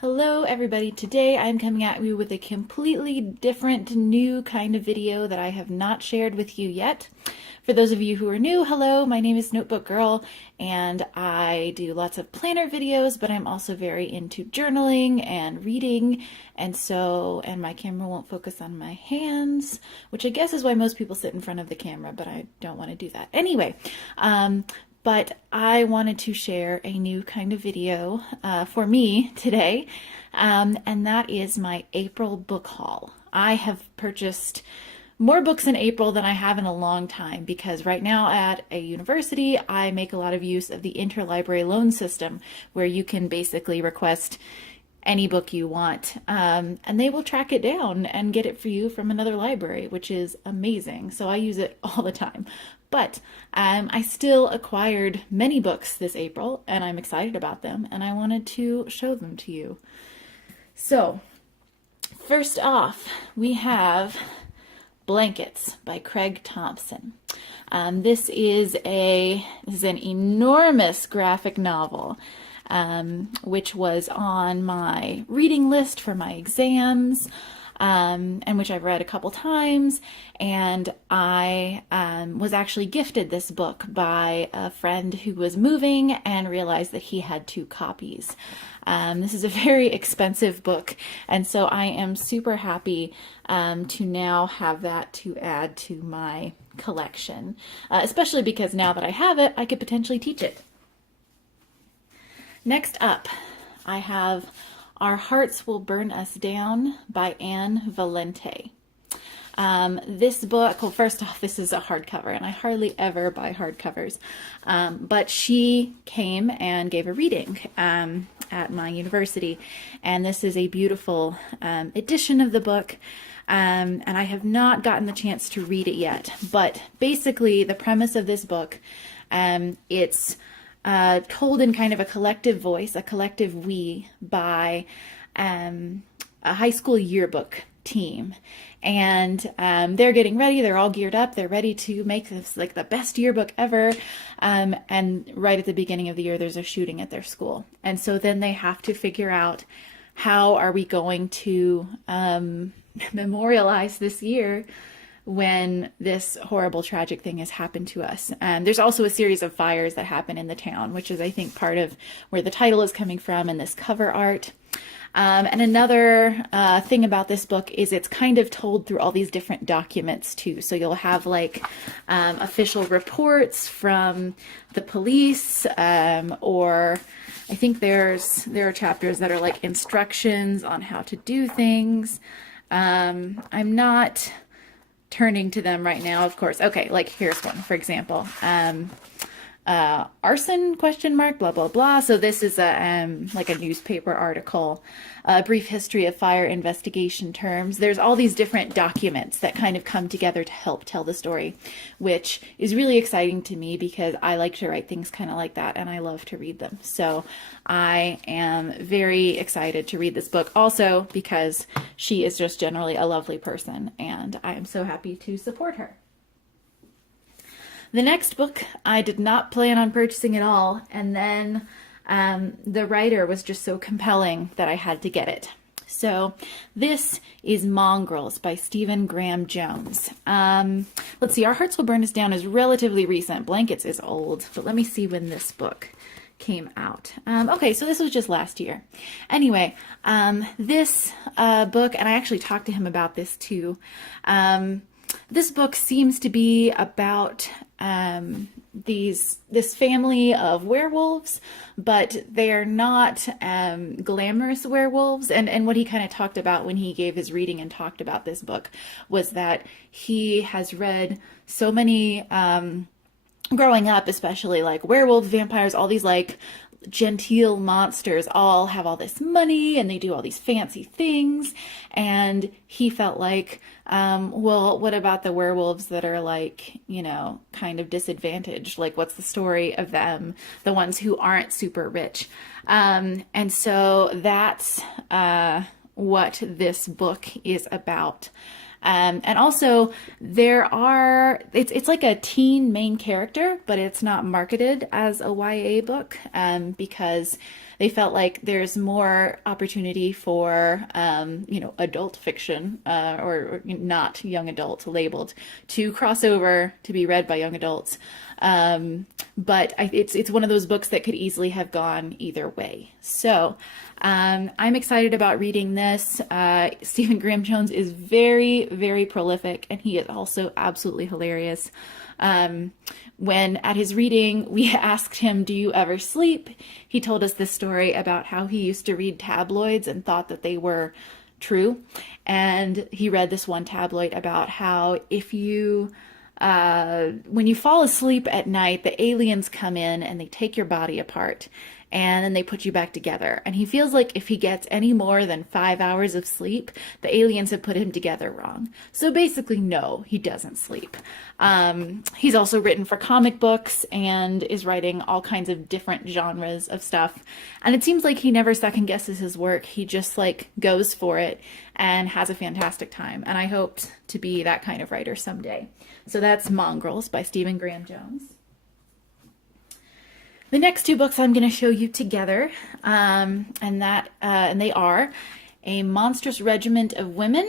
Hello everybody, today I'm coming at you with a completely different new kind of video that I have not shared with you yet. For those of you who are new, hello, my name is Notebook Girl and I do lots of planner videos, but I'm also very into journaling and reading, and my camera won't focus on my hands, which I guess is why most people sit in front of the camera, but I don't want to do that. Anyway, but I wanted to share a new kind of video for me today, and that is my April book haul. I have purchased more books in April than I have in a long time because right now at a university I make a lot of use of the interlibrary loan system where you can basically request any book you want, and they will track it down and get it for you from another library, which is amazing. So I use it all the time. But I still acquired many books this April and I'm excited about them and I wanted to show them to you. So first off, we have Blankets by Craig Thompson. This is an enormous graphic novel, which was on my reading list for my exams, and which I've read a couple times. And I was actually gifted this book by a friend who was moving and realized that he had 2 copies. This is a very expensive book, and so I am super happy to now have that to add to my collection, especially because now that I have it, I could potentially teach it. Next up, I have Our Hearts Will Burn Us Down by Anne Valente. This book, well, first off, this is a hardcover, and I hardly ever buy hardcovers, but she came and gave a reading at my university, and this is a beautiful edition of the book, and I have not gotten the chance to read it yet, but basically the premise of this book, it's told in kind of a collective voice, a collective we, by a high school yearbook team. And they're getting ready, they're all geared up, they're ready to make this like the best yearbook ever. And right at the beginning of the year, there's a shooting at their school. And so then they have to figure out, how are we going to memorialize this year when this horrible, tragic thing has happened to us. There's also a series of fires that happen in the town, which is, I think, part of where the title is coming from in this cover art. And another thing about this book is it's kind of told through all these different documents too. So you'll have like official reports from the police, or I think there are chapters that are like instructions on how to do things. I'm not turning to them right now, of course. Okay, like here's one, for example. Arson, question mark, blah, blah, blah. So this is like a newspaper article, a brief history of fire investigation terms. There's all these different documents that kind of come together to help tell the story, which is really exciting to me because I like to write things kind of like that and I love to read them. So I am very excited to read this book also because she is just generally a lovely person and I am so happy to support her. The next book I did not plan on purchasing at all, and then the writer was just so compelling that I had to get it. So this is Mongrels by Stephen Graham Jones. Let's see, Our Hearts Will Burn Us Down is relatively recent. Blankets is old, but let me see when this book came out. Okay, so this was just last year. Anyway, this book, and I actually talked to him about this too, this book seems to be about this family of werewolves, but they are not glamorous werewolves. And what he kind of talked about when he gave his reading and talked about this book was that he has read so many, growing up especially, like werewolves, vampires, all these like genteel monsters all have all this money and they do all these fancy things, and he felt like, well, what about the werewolves that are like, you know, kind of disadvantaged? Like, what's the story of them, the ones who aren't super rich? And so that's what this book is about. And also it's like a teen main character, but it's not marketed as a YA book, because they felt like there's more opportunity for, adult fiction, or not young adult labeled, to cross over to be read by young adults. But it's one of those books that could easily have gone either way. So I'm excited about reading this. Stephen Graham Jones is very, very prolific, and he is also absolutely hilarious. When at his reading, we asked him, "Do you ever sleep?" He told us this story about how he used to read tabloids and thought that they were true. And he read this one tabloid about how when you fall asleep at night, the aliens come in and they take your body apart and then they put you back together. And he feels like if he gets any more than 5 hours of sleep, the aliens have put him together wrong. So basically, no, he doesn't sleep. He's also written for comic books and is writing all kinds of different genres of stuff. And it seems like he never second guesses his work. He just goes for it and has a fantastic time. And I hope to be that kind of writer someday. So that's Mongrels by Stephen Graham Jones. The next two books I'm going to show you together, and they are A Monstrous Regiment of Women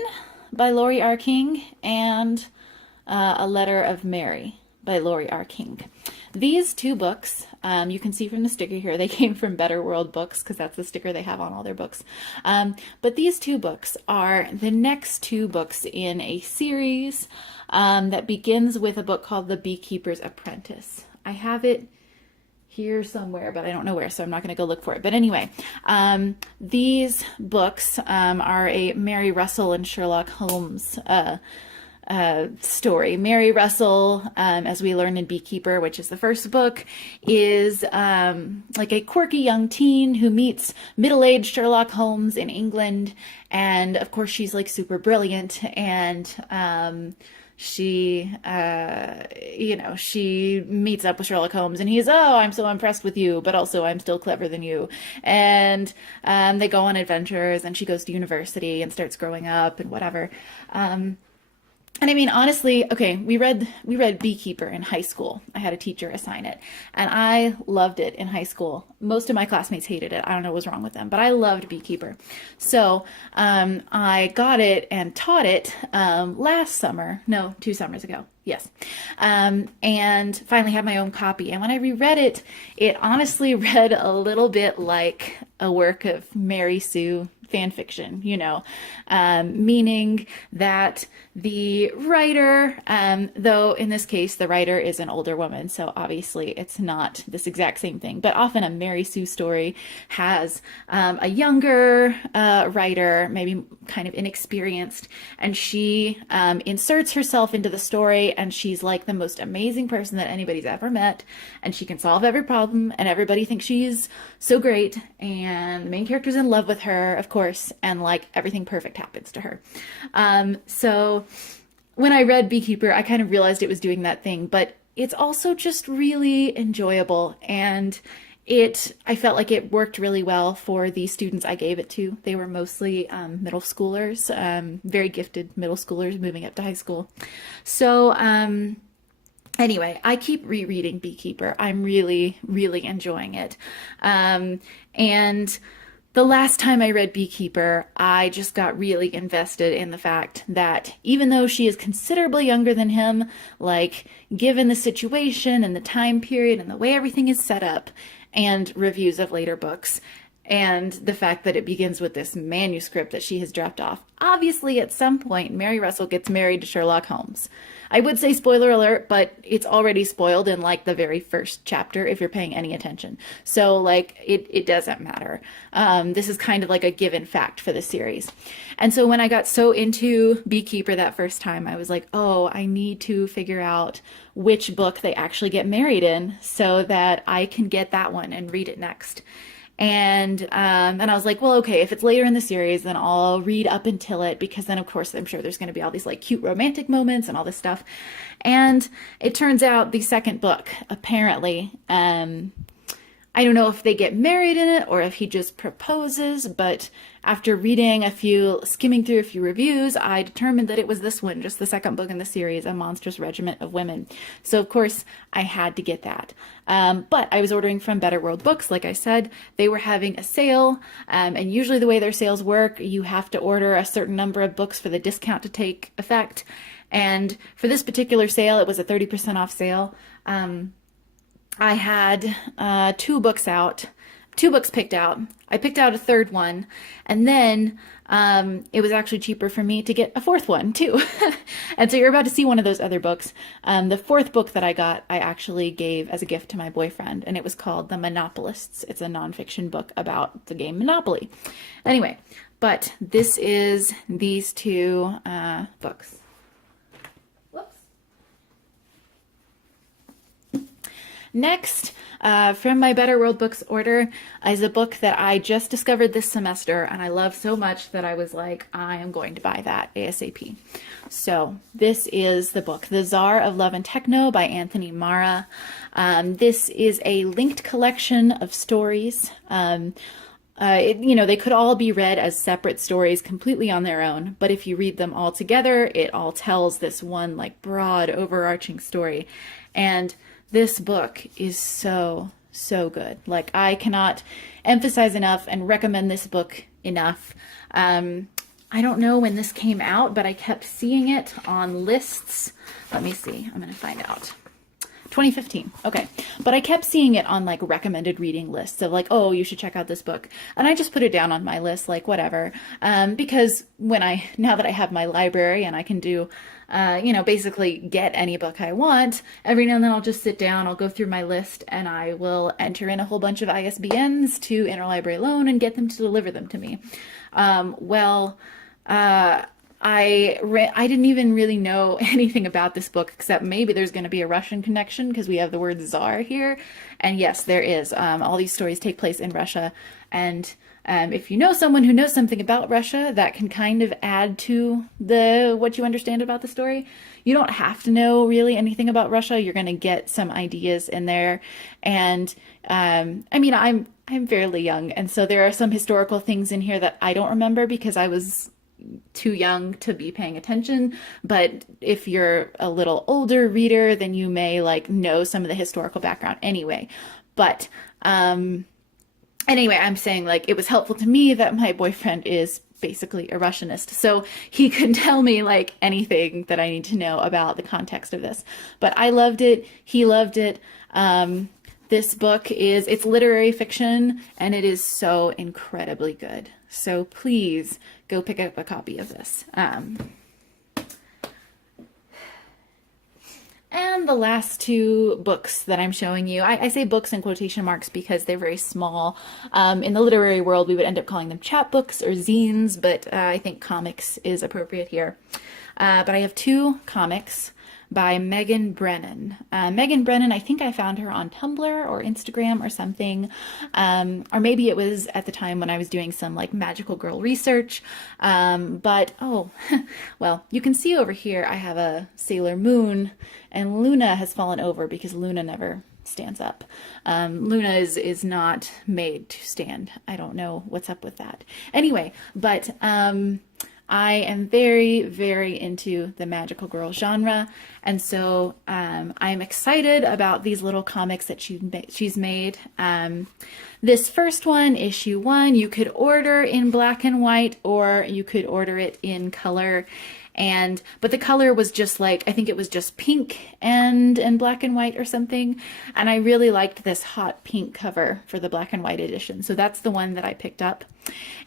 by Laurie R. King and A Letter of Mary by Laurie R. King. These two books, you can see from the sticker here, they came from Better World Books because that's the sticker they have on all their books. But these two books are the next two books in a series that begins with a book called The Beekeeper's Apprentice. I have it here somewhere, but I don't know where, so I'm not going to go look for it. But anyway, these books are a Mary Russell and Sherlock Holmes story. Mary Russell, as we learn in Beekeeper, which is the first book, is like a quirky young teen who meets middle-aged Sherlock Holmes in England, and of course she's super brilliant, and she meets up with Sherlock Holmes and he's, "Oh, I'm so impressed with you, but also I'm still clever than you." And they go on adventures, and she goes to university and starts growing up and whatever. And I mean, honestly, okay, we read Beekeeper in high school. I had a teacher assign it, and I loved it in high school. Most of my classmates hated it. I don't know what was wrong with them, but I loved Beekeeper. So I got it and taught it last summer. No, 2 summers ago. Yes. And finally had my own copy. And when I reread it, it honestly read a little bit like a work of Mary Sue fan fiction, meaning that the writer, though in this case the writer is an older woman, so obviously it's not this exact same thing, but often a Mary Sue story has a younger writer, maybe kind of inexperienced, and she inserts herself into the story, and she's like the most amazing person that anybody's ever met, and she can solve every problem, and everybody thinks she's so great, and the main character's in love with her, of course, and everything perfect happens to her. So when I read Beekeeper, I kind of realized it was doing that thing, but it's also just really enjoyable, and I felt like it worked really well for the students I gave it to. They were mostly middle schoolers, very gifted middle schoolers moving up to high school. So anyway, I keep rereading Beekeeper. I'm really, really enjoying it. And the last time I read Beekeeper, I just got really invested in the fact that even though she is considerably younger than him, given the situation and the time period and the way everything is set up, and reviews of later books, and the fact that it begins with this manuscript that she has dropped off. Obviously, at some point, Mary Russell gets married to Sherlock Holmes. I would say spoiler alert, but it's already spoiled in the very first chapter if you're paying any attention. So it doesn't matter. This is kind of like a given fact for the series. And so when I got so into Beekeeper that first time, I was like, oh, I need to figure out which book they actually get married in so that I can get that one and read it next. And I was like, well, okay, if it's later in the series, then I'll read up until it, because then, of course, I'm sure there's going to be all these cute romantic moments and all this stuff. And it turns out the second book, apparently, I I don't know if they get married in it or if he just proposes, but after reading skimming through a few reviews, I determined that it was this one, just the second book in the series, A Monstrous Regiment of Women. So of course I had to get that. But I was ordering from Better World Books, like I said. They were having a sale, and usually the way their sales work, you have to order a certain number of books for the discount to take effect. And for this particular sale, it was a 30% off sale. I had two books picked out. I picked out a third one, and then it was actually cheaper for me to get a fourth one too. And so you're about to see one of those other books. The fourth book that I got, I actually gave as a gift to my boyfriend, and it was called The Monopolists. It's a nonfiction book about the game Monopoly. Anyway, but this is these two books. Next, from my Better World Books order is a book that I just discovered this semester and I love so much that I was like, I am going to buy that ASAP. So this is the book, The Tsar of Love and Techno by Anthony Mara. This is a linked collection of stories. They could all be read as separate stories completely on their own, but if you read them all together, it all tells this one like broad overarching story. And this book is so, so good. Like, I cannot emphasize enough and recommend this book enough. I don't know when this came out, but I kept seeing it on lists. Let me see. I'm going to find out. 2015. Okay. But I kept seeing it on like recommended reading lists of like, oh, you should check out this book. And I just put it down on my list, like whatever. Because now that I have my library and I can do basically get any book I want, every now and then I'll just sit down, I'll go through my list, and I will enter in a whole bunch of ISBNs to Interlibrary Loan and get them to deliver them to me. I didn't even really know anything about this book, except maybe there's going to be a Russian connection because we have the word Tsar here. And yes, there is. All these stories take place in Russia. And if you know someone who knows something about Russia, that can kind of add to what you understand about the story. You don't have to know really anything about Russia. You're going to get some ideas in there. And I'm fairly young, and so there are some historical things in here that I don't remember because I was too young to be paying attention. But if you're a little older reader, then you may know some of the historical background anyway. But anyway, I'm saying it was helpful to me that my boyfriend is basically a Russianist, so he could tell me anything that I need to know about the context of this. But I loved it. He loved it. This book it's literary fiction, and it is so incredibly good. So please go pick up a copy of this. And the last two books that I'm showing you, I say books in quotation marks because they're very small. In the literary world, we would end up calling them chapbooks or zines, but I think comics is appropriate here. But I have two comics by Megan Brennan. Megan Brennan, I think I found her on Tumblr or Instagram or something. Or maybe it was at the time when I was doing some magical girl research. But, well, you can see over here I have a Sailor Moon, and Luna has fallen over because Luna never stands up. Luna is not made to stand. I don't know what's up with that. Anyway, but I am very, very into the magical girl genre, and so I'm excited about these little comics that she's made. This first one, issue 1, you could order in black and white, or you could order it in color. But the color was just I think it was just pink and black and white or something. And I really liked this hot pink cover for the black and white edition. So that's the one that I picked up.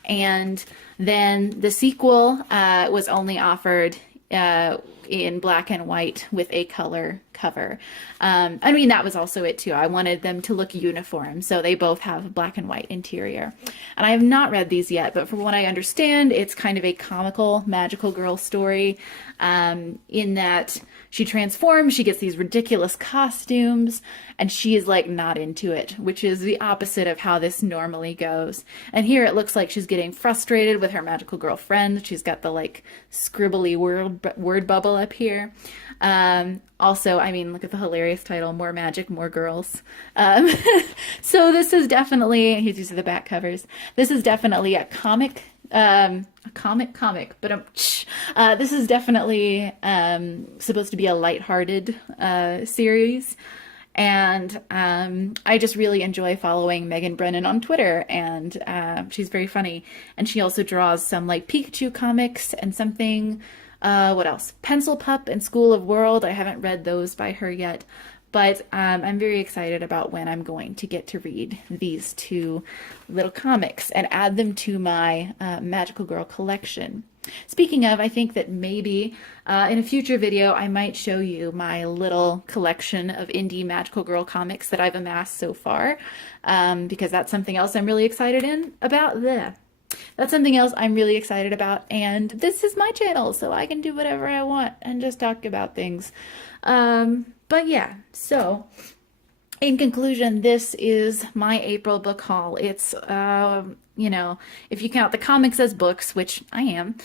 And then the sequel was only offered in black and white with a color cover. That was also it too. I wanted them to look uniform, so they both have a black and white interior. And I have not read these yet, but from what I understand, it's kind of a comical magical girl story, in that she transforms, she gets these ridiculous costumes, and she is not into it, which is the opposite of how this normally goes. And here it looks like she's getting frustrated with her magical girl friend. She's got the scribbly word bubble up here. Also, I mean, look at the hilarious title, More Magic, More Girls. Um, so this is definitely, these are the back covers. This is definitely a comic, but this is definitely supposed to be a lighthearted series. And I just really enjoy following Megan Brennan on Twitter, and she's very funny. And she also draws some like Pikachu comics and something, what else? Pencil Pup and School of World. I haven't read those by her yet, but I'm very excited about when I'm going to get to read these two little comics and add them to my Magical Girl collection. Speaking of, I think that maybe in a future video I might show you my little collection of indie Magical Girl comics that I've amassed so far, because that's something else I'm really excited about. That's something else I'm really excited about, and this is my channel, so I can do whatever I want and just talk about things. But yeah, so in conclusion, this is my April book haul. It's, you know, if you count the comics as books, which I am,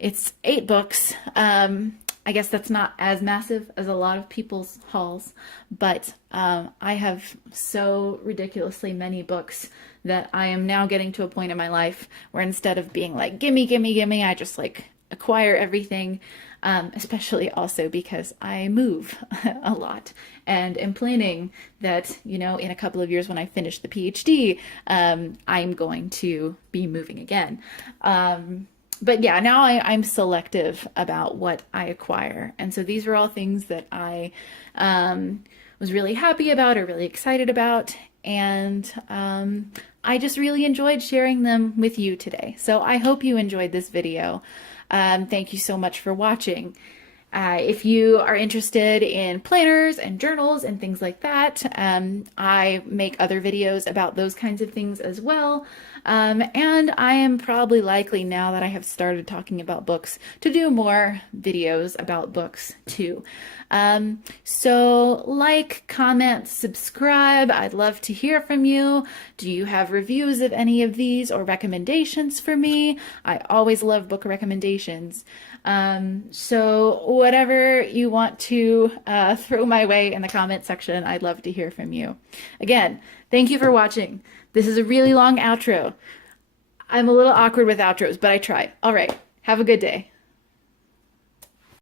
it's 8 books. I guess that's not as massive as a lot of people's hauls, but I have so ridiculously many books that I am now getting to a point in my life where instead of being like, gimme, gimme, gimme, I just like acquire everything, especially also because I move a lot and am planning that, you know, in a couple of years when I finish the PhD, I'm going to be moving again. But yeah, now I'm selective about what I acquire. And so these were all things that I was really happy about or really excited about. And I just really enjoyed sharing them with you today. So I hope you enjoyed this video. Thank you so much for watching. If you are interested in planners and journals and things like that, I make other videos about those kinds of things as well. And I am probably likely, now that I have started talking about books, to do more videos about books too. So like, comment, subscribe. I'd love to hear from you. Do you have reviews of any of these or recommendations for me? I always love book recommendations. So whatever you want to throw my way in the comment section, I'd love to hear from you. Again, thank you for watching. This is a really long outro. I'm a little awkward with outros, but I try. All right, have a good day.